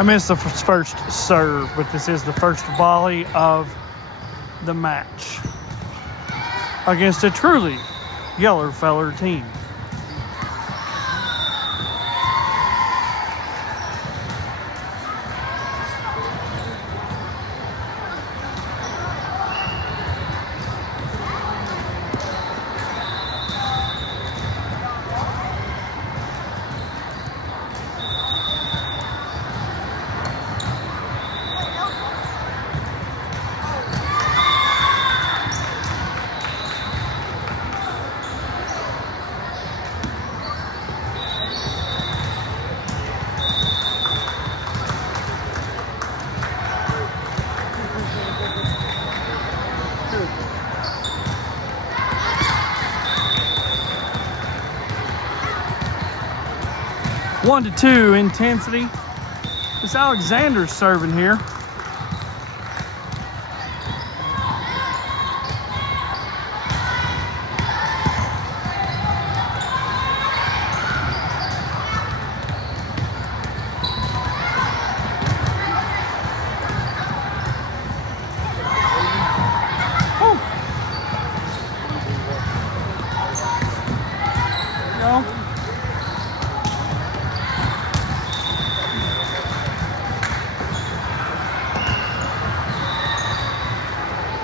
I missed the first serve, but this is the first volley of the match against a truly Yellerfeller team. One to two intensity. This Alexander's serving here.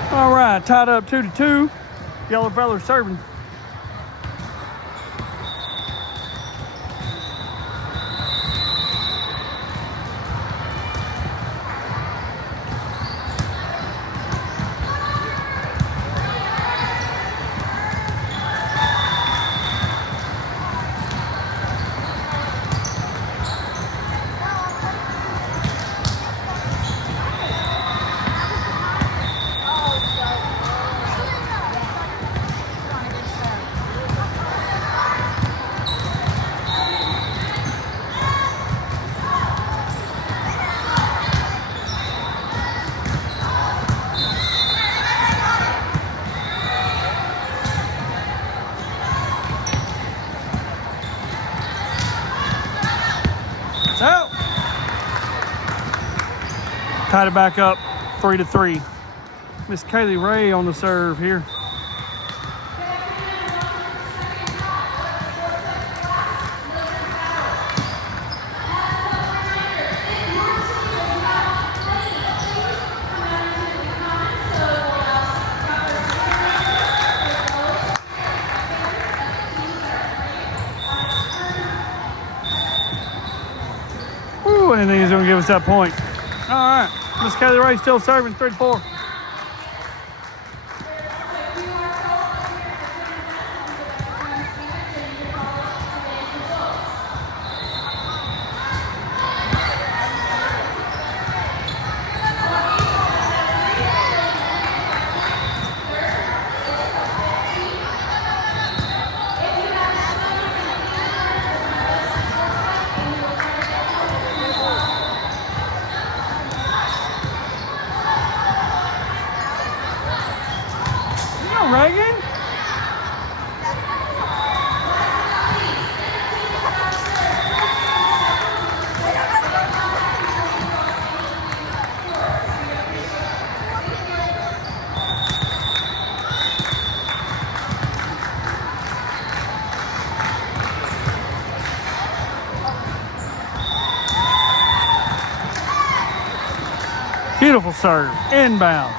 All right, tied up 2-2. Yellerfeller serving. Out. Tied it back up 3-3. Miss Kaylee Ray on the serve here. And then he's going to give us that point. All right. Miss Kaylee Ray still serving 3-4. Reagan? Beautiful serve, inbound.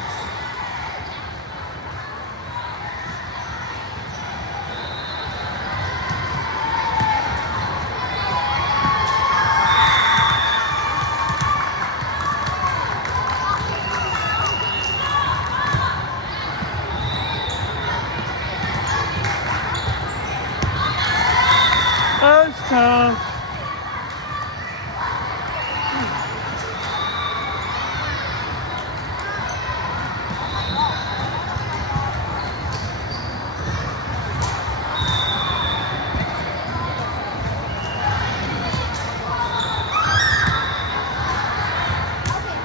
Touchdown.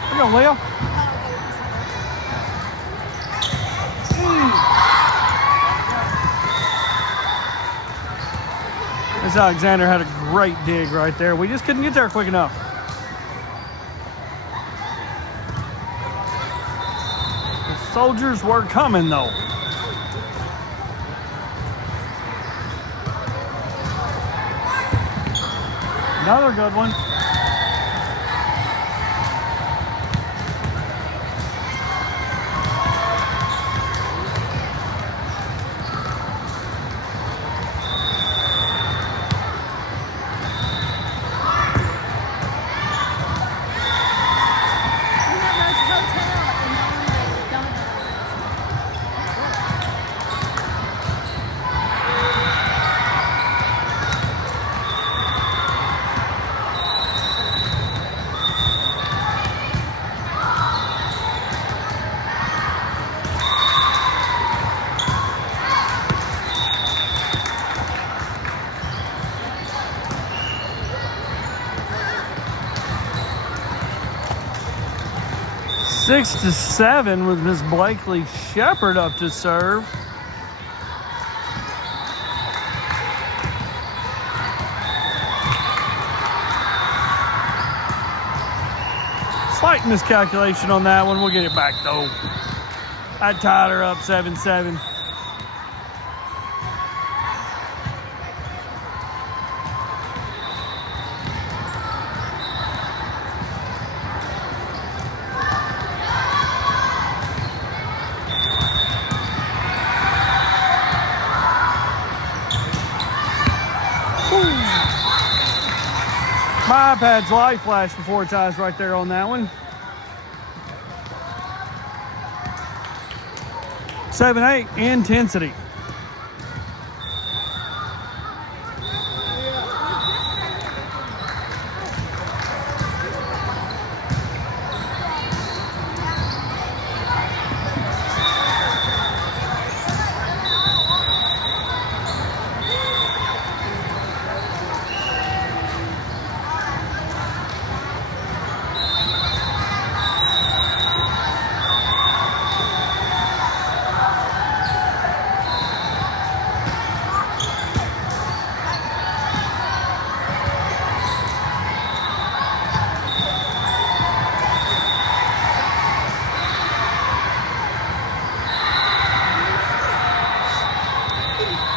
Come on, Leo. This Alexander had a great dig right there. We just couldn't get there quick enough. Soldiers were coming though. Another good one. Six to 7 with Miss Blakely Shepard up to serve. Slight miscalculation on that one. We'll get it back though. I tied her up 7-7. My iPad's light flash before it ties right there on that one. 7-8 intensity.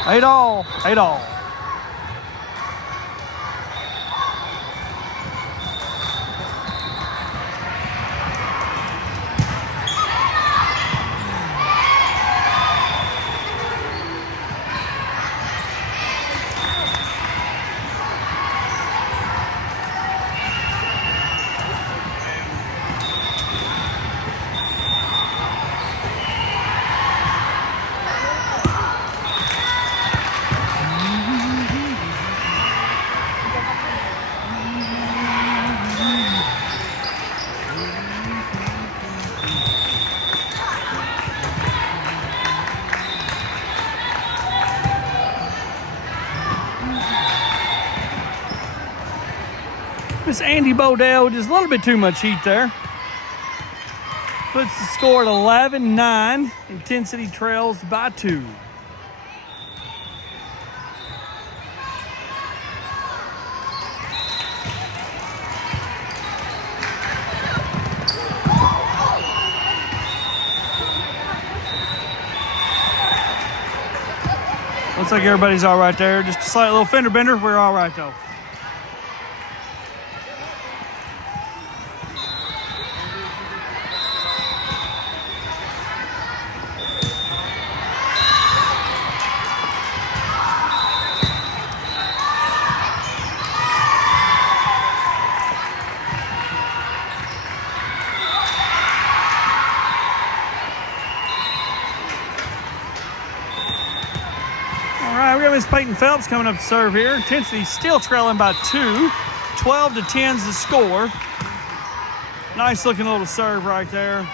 Eight all. Miss Andy Bodell, just a little bit too much heat there. Puts the score at 11-9. Intensity trails by 2. Looks like everybody's all right there. Just a slight little fender bender. We're all right though. We got Miss Peyton Phelps coming up to serve here. Intensity still trailing by 2. 12-10 is the score. Nice looking little serve right there.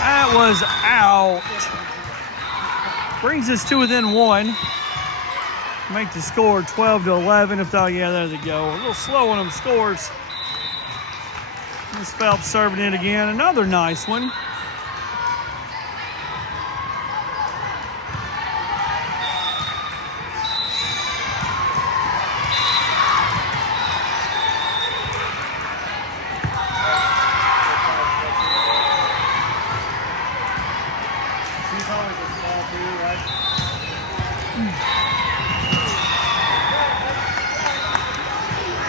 That was out. Brings us to within 1. Make the score 12-11. If not, yeah, there they go. A little slow on them scores. Miss Phelps serving it again. Another nice one.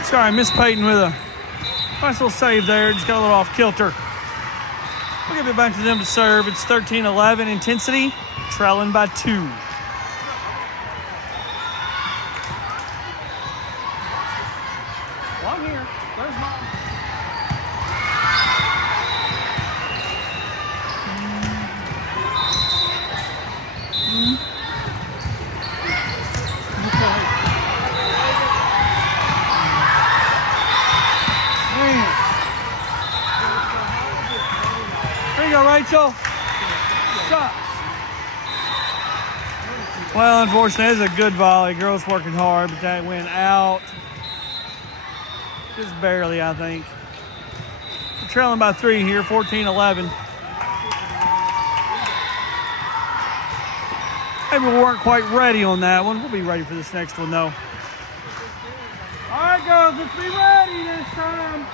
Sorry, Miss Peyton with a nice little save there. Just got a little off kilter. We'll give it back to them to serve. It's 13-11 intensity, trailing by 2. Well, I'm here. Where's Mom? There you go, Rachel. Shot. Well, unfortunately, it's a good volley. Girls working hard, but that went out. Just barely, I think. We're trailing by 3 here, 14-11. Maybe we weren't quite ready on that one. We'll be ready for this next one, though. All right, girls, let's be ready this time.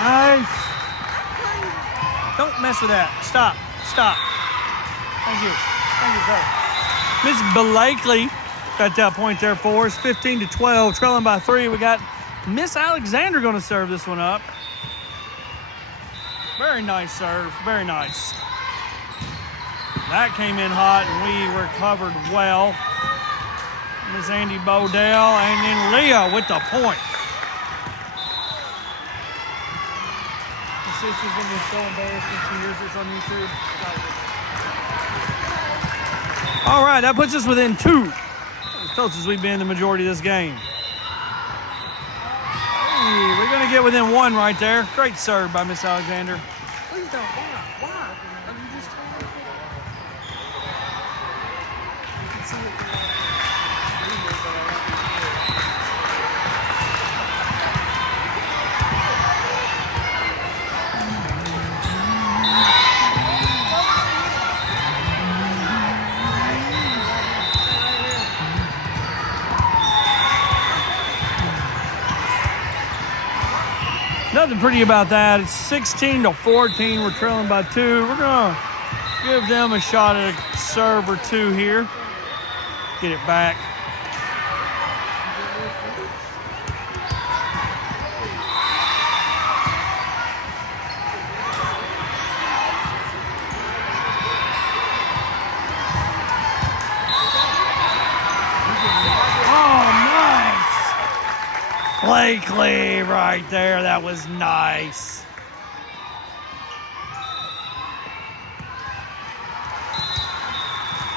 Nice. Don't mess with that. Stop. Stop. Thank you. Thank you, sir. Miss Blakely got that point there for us. 15-12, trailing by 3. We got Miss Alexander going to serve this one up. Very nice serve. Very nice. That came in hot, and we recovered well. Miss Andy Bodell, and then Leah with the point. My sister's going to be so embarrassed when she hears this on YouTube. All right, that puts us within 2. As close as we've been the majority of this game. Hey, we're going to get within 1 right there. Great serve by Miss Alexander. Please don't. Why? Are you just trying to... You can see it. Nothing pretty about that. It's 16-14. We're trailing by 2. We're going to give them a shot at a serve or 2 here. Get it back. Blakely right there. That was nice.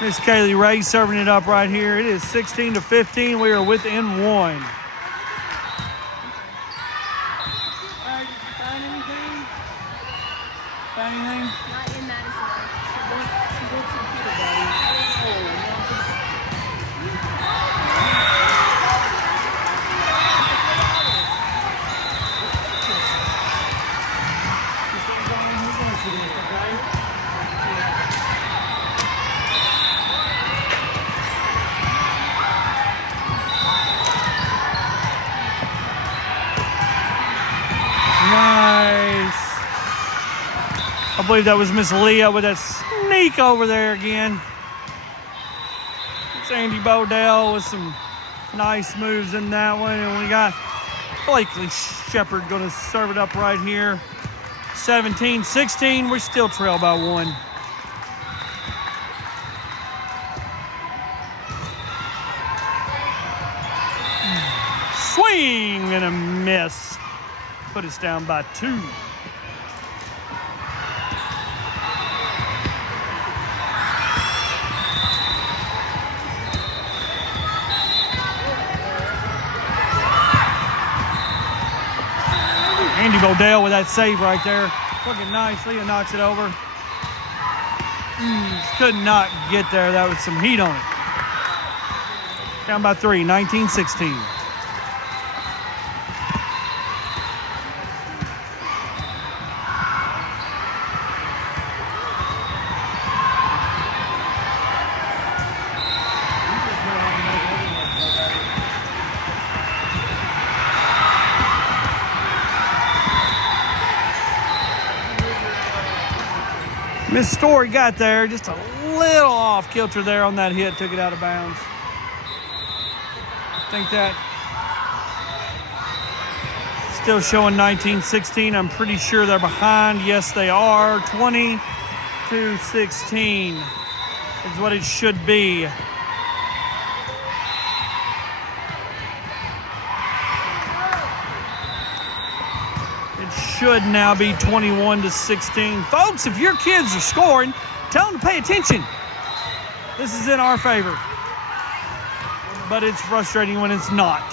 Miss Kaylee Ray serving it up right here. It is 16-15. We are within 1. Did you find anything? Find anything? Not in Madison. She wants some peanut butter. Oh, Nice. I believe that was Miss Leah with that sneak over there again. It's Andy Bodell with some nice moves in that one. And we got Blakely Shepard going to serve it up right here. 17-16. We still trail by 1. Swing and a miss. Put us down by 2. Andy Bodell with that save right there. Looking nice. Leah knocks it over. Could not get there. That was some heat on it. Down by 3, 19-16. Miss Story got there, just a little off kilter there on that hit, took it out of bounds. I think that still showing 19-16. I'm pretty sure they're behind. Yes, they are. 20-16 is what it should be. Should now be 21-16. Folks, if your kids are scoring, tell them to pay attention. This is in our favor. But it's frustrating when it's not.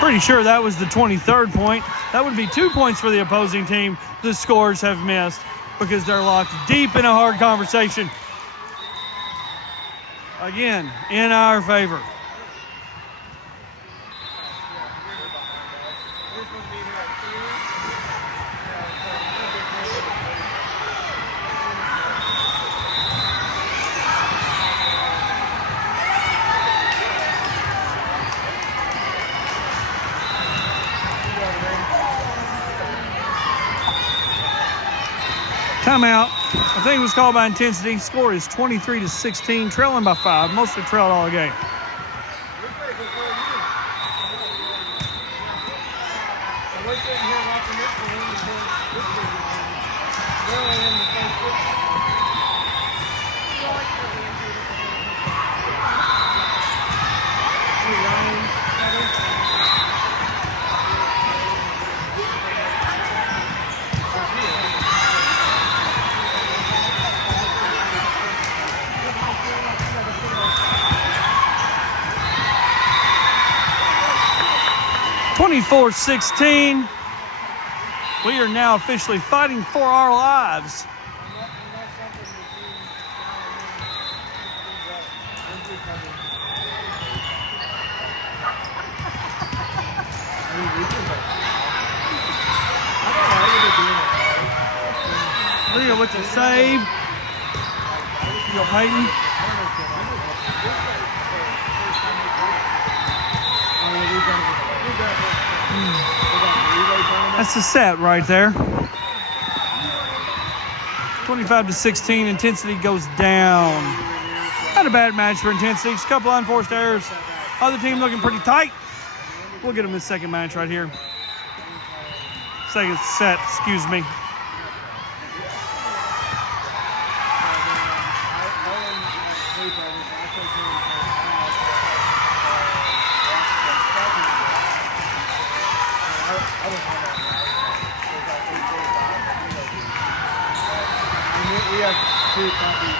Pretty sure that was the 23rd point. That would be 2 points for the opposing team. The scores have missed because they're locked deep in a hard conversation. Again, in our favor. Timeout. I think it was called by intensity. Score is 23-16, trailing by 5. Mostly trailed all game. We're sitting here watching this one. Really in the first Ryan, 24-16. We are now officially fighting for our lives. Leah with the save. Yo, Peyton. That's the set right there. 25-16, intensity goes down. Not a bad match for intensity. Just a couple unforced errors. Other team looking pretty tight. We'll get them this second match right here. Second set, excuse me. We have 2 copies.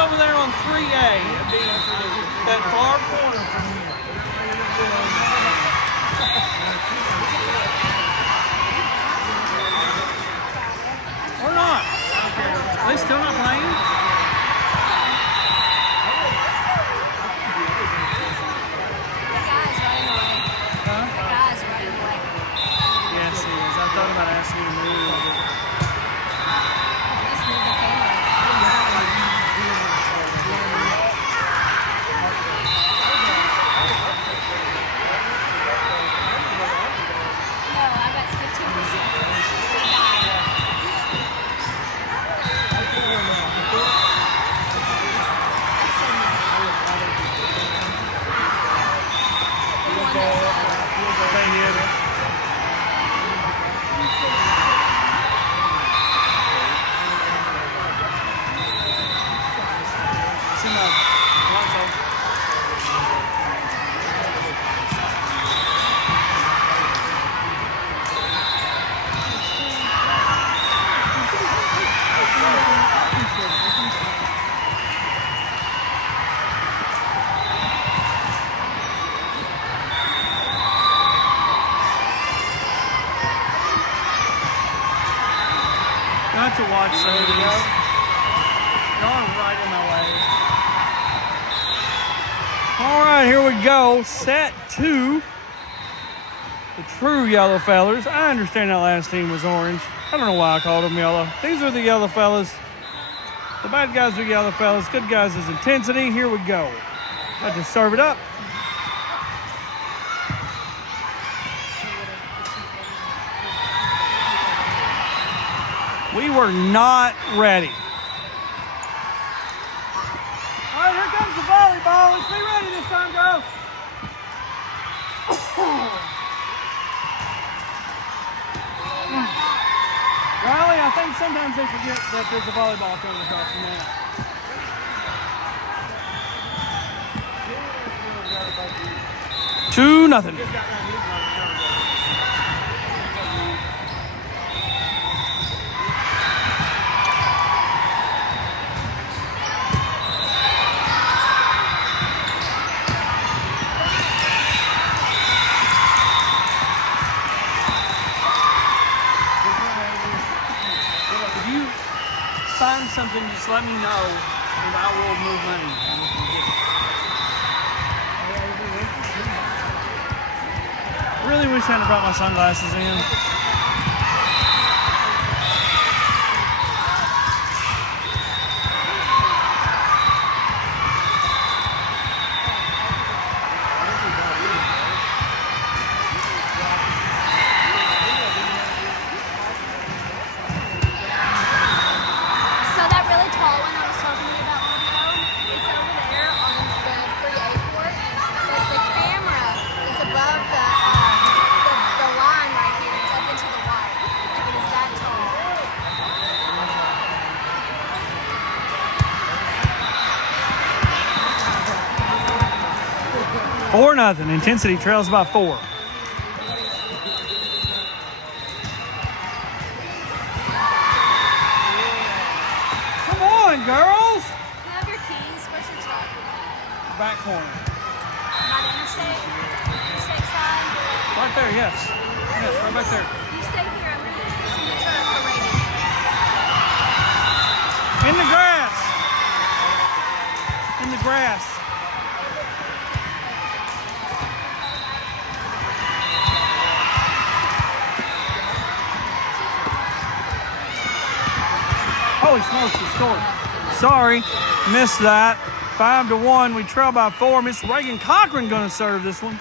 over there on 3A. That far corner from here. Or not. Are they still not playing? The guy's running away. Huh? The guy's running away. Yes, he is. I thought about asking him to move. Just move the camera. No, I got 15%. He died. The one that's They hit it. It's in the Alonso. Not to watch some of these. Y'all are right in my way. All right, here we go. Set 2. The true yellow fellas. I understand that last team was orange. I don't know why I called them yellow. These are the yellow fellas. The bad guys are yellow fellas. Good guys is intensity. Here we go. I just serve it up. We were not ready. All right, here comes the volleyball. Let's be ready this time, girls. Riley, I think sometimes they forget that there's a volleyball coming across the net. Two nothing. If you find something, just let me know, and I will move money. And we can get it. Really wish I hadn't brought my sunglasses in. So that really tall one I was talking to you about on the phone, it's over there on the 3A court, but the camera is above the line right here. It's up into the white. It is that tall. 4-0. Intensity trails by 4. Come on, girls. You have your keys. Where's your truck? Back corner. By the interstate side. Right there, yes. Yes, right back there. You stay here. I'm going to see your truck for rating. In the grass. In the grass. Holy smokes, he scored. Sorry, missed that. 5-1. We trail by 4. Miss Reagan Cochran gonna serve this one.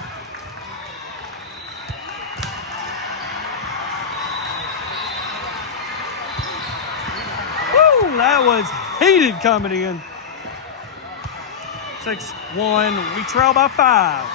Woo, that was heated coming in. 6-1. We trail by 5.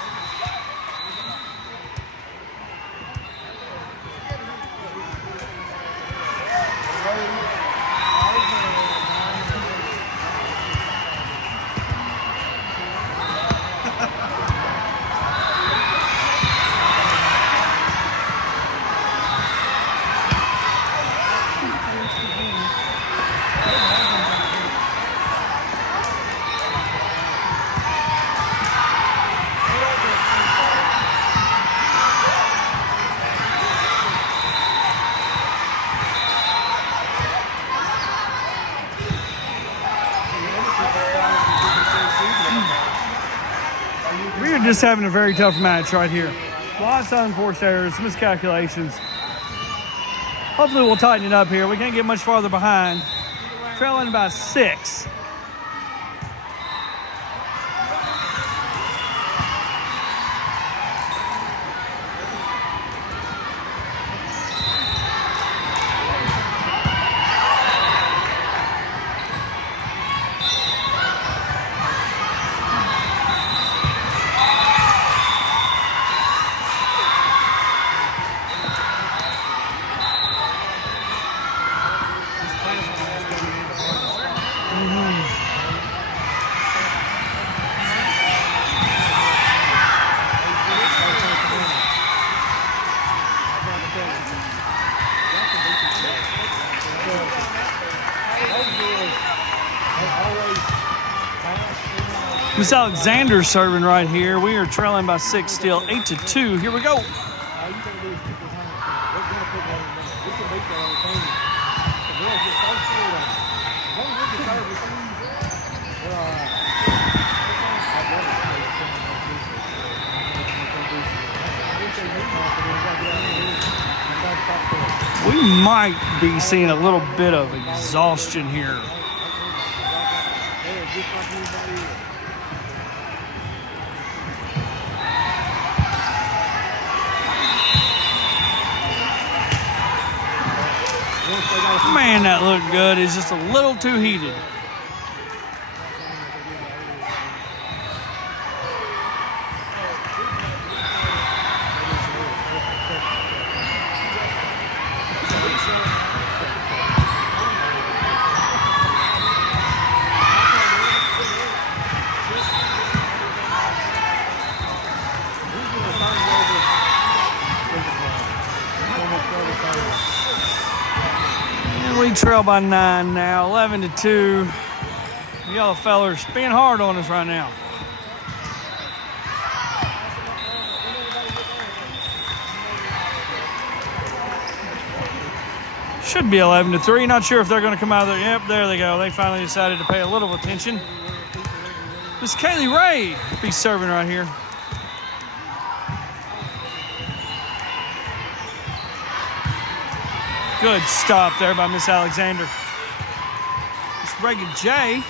We're just having a very tough match right here. Lots of unforced errors, miscalculations. Hopefully we'll tighten it up here. We can't get much farther behind. Trailing by 6. Miss Alexander serving right here. We are trailing by 6 still, 8-2. Here we go. We might be seeing a little bit of exhaustion here. Man, that looked good. It's just a little too heated. We trail by 9 now, 11-2. Y'all fellers being hard on us right now. Should be 11-3. Not sure if they're going to come out of there. Yep, there they go. They finally decided to pay a little attention. Miss Kaylee Ray be serving right here. Good stop there by Miss Alexander. Miss Reagan J.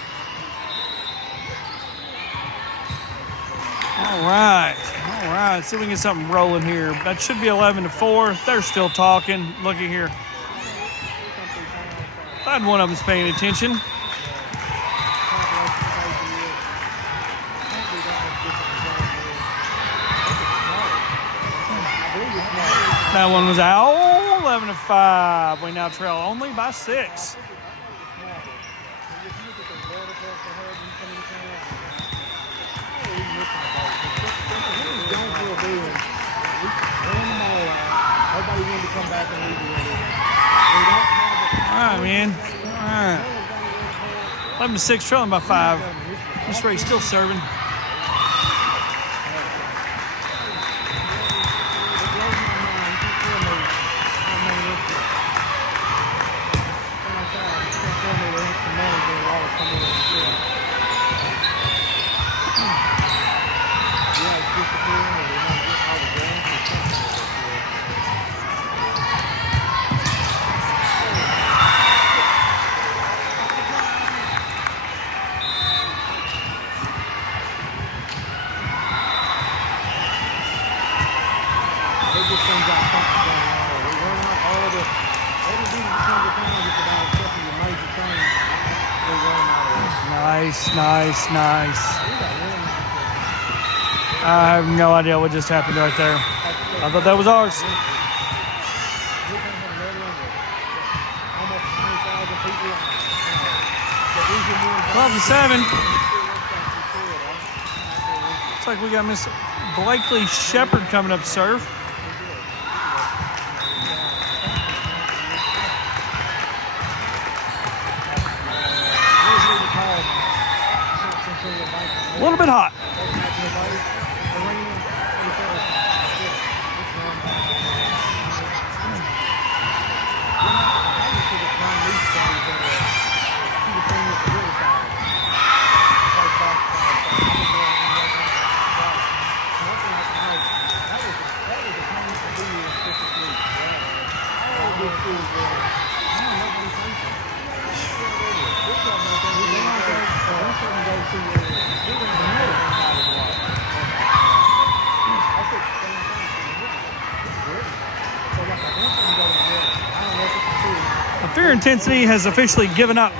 All right. See if we can get something rolling here. That should be 11-4. They're still talking. Looky here. Glad one of them's paying attention. That one was out. 11-5. We now trail only by 6. All right, man. All right. 11-6, trailing by 5. Miss Ray's still serving. Nice. I have no idea what just happened right there. I thought that was ours. 12-7. Looks like we got Miss Blakely Shepard coming up to serve. A little bit hot. intensity has officially given up.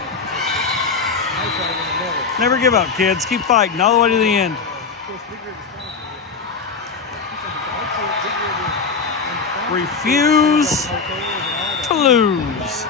Never give up, kids. Keep fighting all the way to the end. Refuse to lose.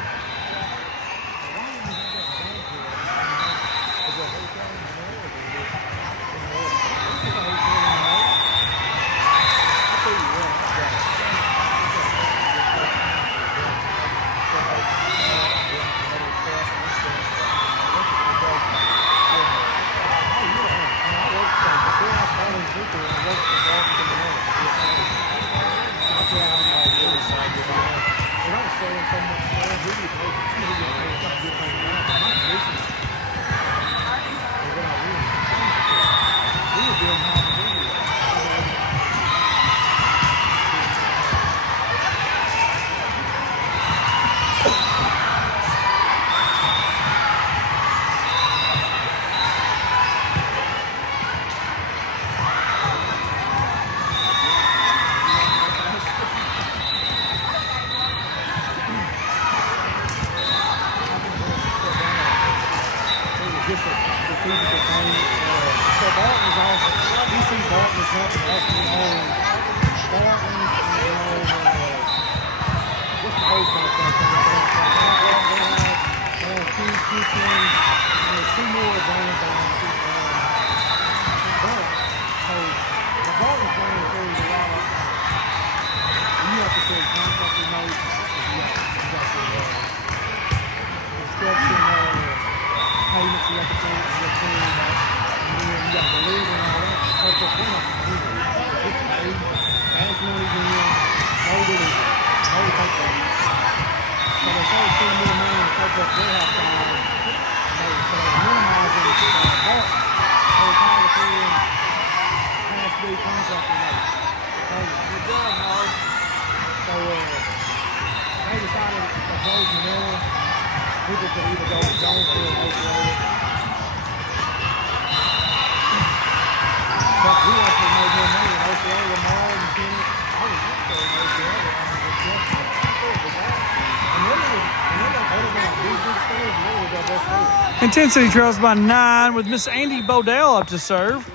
Intensity trails by 9 with Miss Andy Bodell up to serve.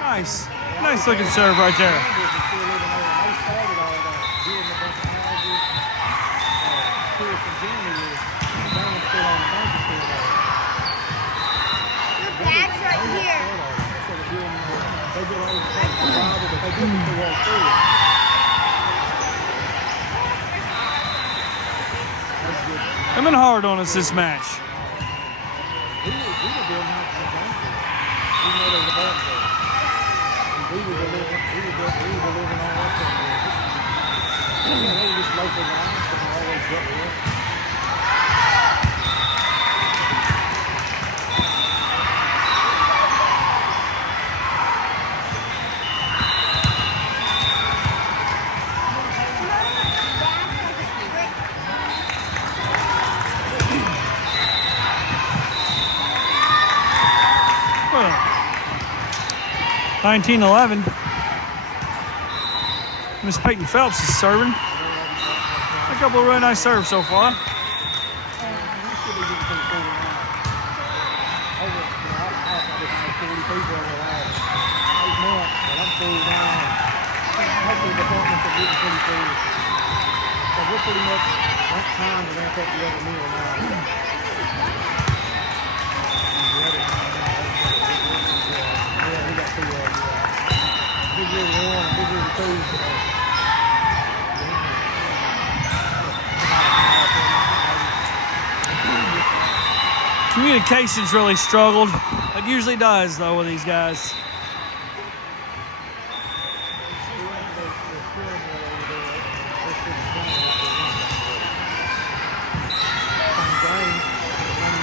Nice. Nice looking serve right there. Your bag's right here. They've been hard on us this match. Well, 19-11. Miss Peyton Phelps is serving. A couple of really nice serves so far. Communication's really struggled. It usually does, though, with these guys.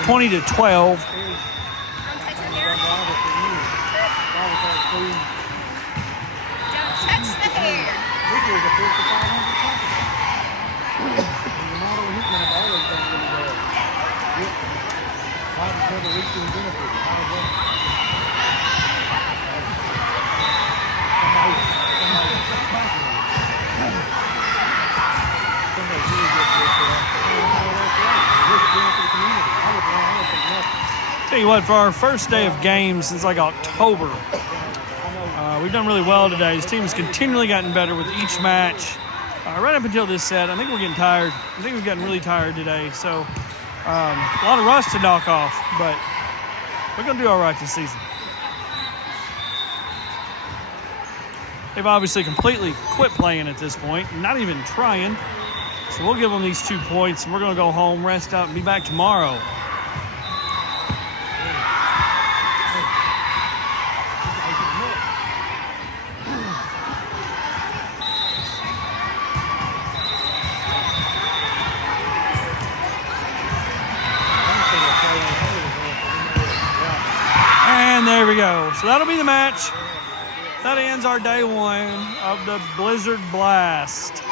$20 to 12. Don't touch the hair. Tell you what, for our first day of games since like October, we've done really well today. This team has continually gotten better with each match. Right up until this set, I think we're getting tired. I think we've gotten really tired today. So a lot of rust to knock off, but we're going to do all right this season. They've obviously completely quit playing at this point, not even trying. So we'll give them these 2 points, and we're going to go home, rest up, and be back tomorrow. And there we go. So that'll be the match. That ends our day 1 of the Blizzard Blast.